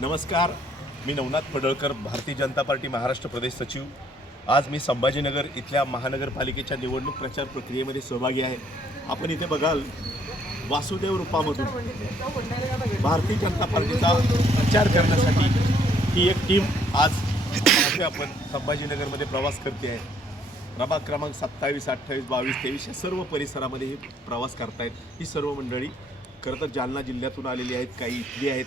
नमस्कार, मी नवनाथ पडळकर, भारतीय जनता पार्टी महाराष्ट्र प्रदेश सचिव। आज मी संभाजीनगर इथल्या महानगरपालिकेच्या निवडणूक प्रचार प्रक्रियेमध्ये सहभागी आहे। आपण इथे बघाल वासुदेव रूपामधून भारतीय जनता पार्टीचा प्रचार करण्यासाठी ही एक टीम आज आपण संभाजीनगरमध्ये प्रवास करते आहे। प्रभाग क्रमांक 27, 28, 22, 23 या सर्व परिसरामध्ये ही प्रवास करतायत। ही सर्व मंडळी खरं तर जालना जिल्ह्यातून आलेली आहेत, काही इथली आहेत।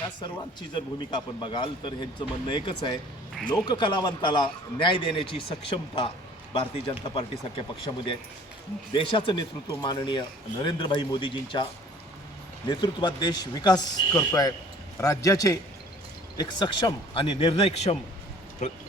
या सर्वांची जर भूमिका आपण बघाल तर ह्यांचं म्हणणं एकच आहे, लोककलावंताला न्याय देण्याची सक्षमता भारतीय जनता पार्टीसारख्या पक्षामध्ये आहे। देशाचं नेतृत्व माननीय नरेंद्रभाई मोदीजींच्या नेतृत्वात देश विकास करतोय। राज्याचे एक सक्षम आणि निर्णयक्षम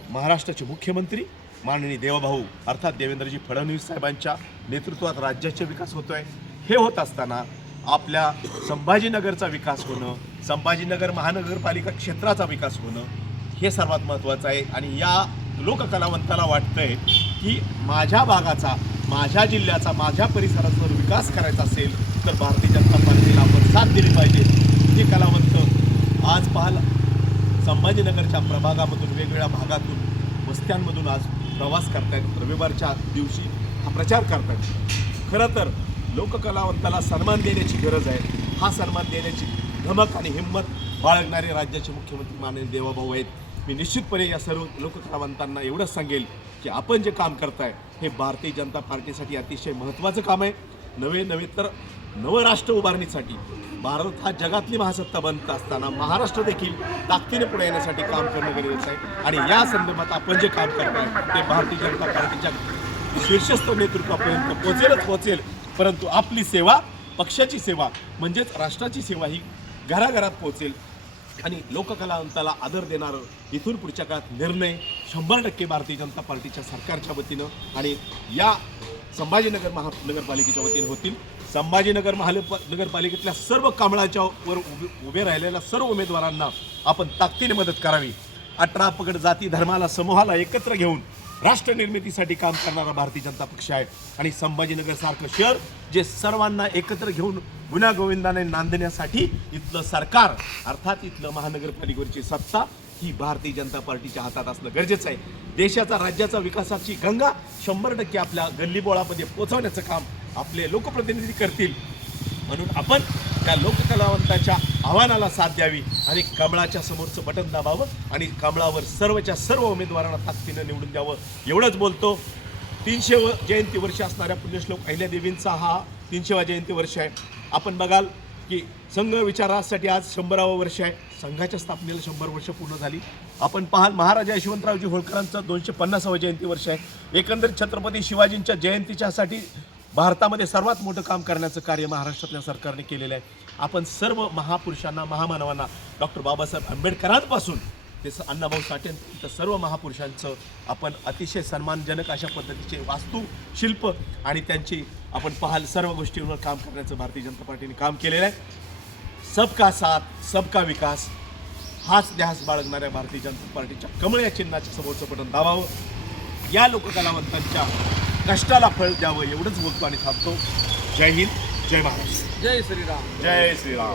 महाराष्ट्राचे मुख्यमंत्री माननीय देवभाऊ अर्थात देवेंद्रजी फडणवीस साहेबांच्या नेतृत्वात राज्याचा विकास होतोय। हे होत असताना आपल्या संभाजीनगरचा विकास होणं, संभाजीनगर महानगरपालिका क्षेत्राचा विकास होणं हे सर्वात महत्त्वाचं आहे। आणि या लोककलावंताला वाटतंय की माझ्या भागाचा, माझ्या जिल्ह्याचा, माझ्या परिसराचा विकास करायचा असेल तर भारतीय जनता पार्टीला आपण साथ दिली पाहिजे। हे कलावंत आज पाहाल संभाजीनगरच्या प्रभागामधून, वेगवेगळ्या भागातून, वस्त्यांमधून आज प्रवास करतायत। रविवारच्या दिवशी हा प्रचार करतायत। खरं तर लोककलावंताला सन्मान देण्याची गरज आहे। हा सन्मान देण्याची धमक आणि हिंमत बाळगणारे राज्याचे मुख्यमंत्री माननीय देवभाऊ आहेत। मी निश्चितपणे या सर्व लोककलावंतांना एवढंच सांगेल की आपण जे काम करताय हे भारतीय जनता पार्टीसाठी अतिशय महत्त्वाचं काम आहे। नवे तर नवराष्ट्र उभारणीसाठी भारत हा जगातली महासत्ता बनत असताना महाराष्ट्र देखील ताकदीने पुढे येण्यासाठी काम करणं गरजेचं आहे। आणि या संदर्भात आपण जे काम करताय ते भारतीय जनता पार्टीच्या शीर्षस्थ नेतृत्वापर्यंत पोहोचेल, परंतु आपली सेवा, पक्षाची सेवा म्हणजेच राष्ट्राची सेवा ही घराघरात पोहोचेल। आणि लोककलावंताला आदर देणारं इथून पुढच्या काळात निर्णय 100% भारतीय जनता पार्टीच्या सरकारच्या वतीनं आणि या संभाजीनगर महानगरपालिकेच्या वतीने होतील। संभाजीनगर महानगरपालिकेतल्या सर्व कांबळाच्या वर उभे राहिलेल्या सर्व उमेदवारांना आपण ताकदीने मदत करावी। 18 पगड जाती धर्माला समूहाला एकत्र घेऊन राष्ट्र निर्मितीसाठी काम करणारा भारतीय जनता पक्ष आहे। आणि संभाजीनगर सारखं शहर जे सर्वांना एकत्र घेऊन गुण्यागोविंदाने नांदण्यासाठी इथलं सरकार अर्थात इथलं महानगरपालिकेवरची सत्ता ही भारतीय जनता पार्टीच्या हातात असणं गरजेचं आहे। देशाचा, राज्याचा विकासाची गंगा 100% आपल्या गल्लीबोळामध्ये पोहोचवण्याचं काम आपले लोकप्रतिनिधी करतील। म्हणून आपण त्या लोककलावंताच्या आव्हानाला साथ द्यावी आणि कमळाच्या समोरचं बटन दाबावं आणि कमळावर सर्वच्या सर्व उमेदवारांना ताकदीनं निवडून द्यावं एवढंच बोलतो। 300 जयंती वर्ष असणाऱ्या पुण्यश्लोक अहिल्यादेवींचा हा 300वा जयंती वर्ष आहे। आपण बघाल की संघ विचारासाठी आज 100वे वर्ष आहे। संघाच्या स्थापनेला 100 वर्ष पूर्ण झाली। आपण पाहाल महाराजा यशवंतरावजी होळकरांचं 250वे जयंती वर्ष आहे। एकंदरीत छत्रपती शिवाजींच्या जयंतीच्यासाठी भारतामध्ये सर्वात मोठं काम करण्याचं कार्य महाराष्ट्रातल्या सरकारने केलेलं आहे। आपण सर्व महापुरुषांना, महामानवांना डॉक्टर बाबासाहेब आंबेडकरांपासून ते अण्णाभाऊ साठे तर सर्व महापुरुषांचं आपण अतिशय सन्मानजनक अशा पद्धतीचे वास्तुशिल्प आणि त्यांची आपण पाहाल सर्व गोष्टींवर काम करण्याचं भारतीय जनता पार्टीने काम केलेलं आहे। सबका साथ सबका विकास हाच ध्यास बाळगणाऱ्या भारतीय जनता पार्टीच्या कमळ या चिन्हाच्या समोरचं बटन दाबावं। या लोककलावंतांच्या कष्टाला फळ द्यावं एवढंच बोलतो आणि थांबतो। जय हिंद, जय महाराष्ट्र, जय श्रीराम, जय श्रीराम।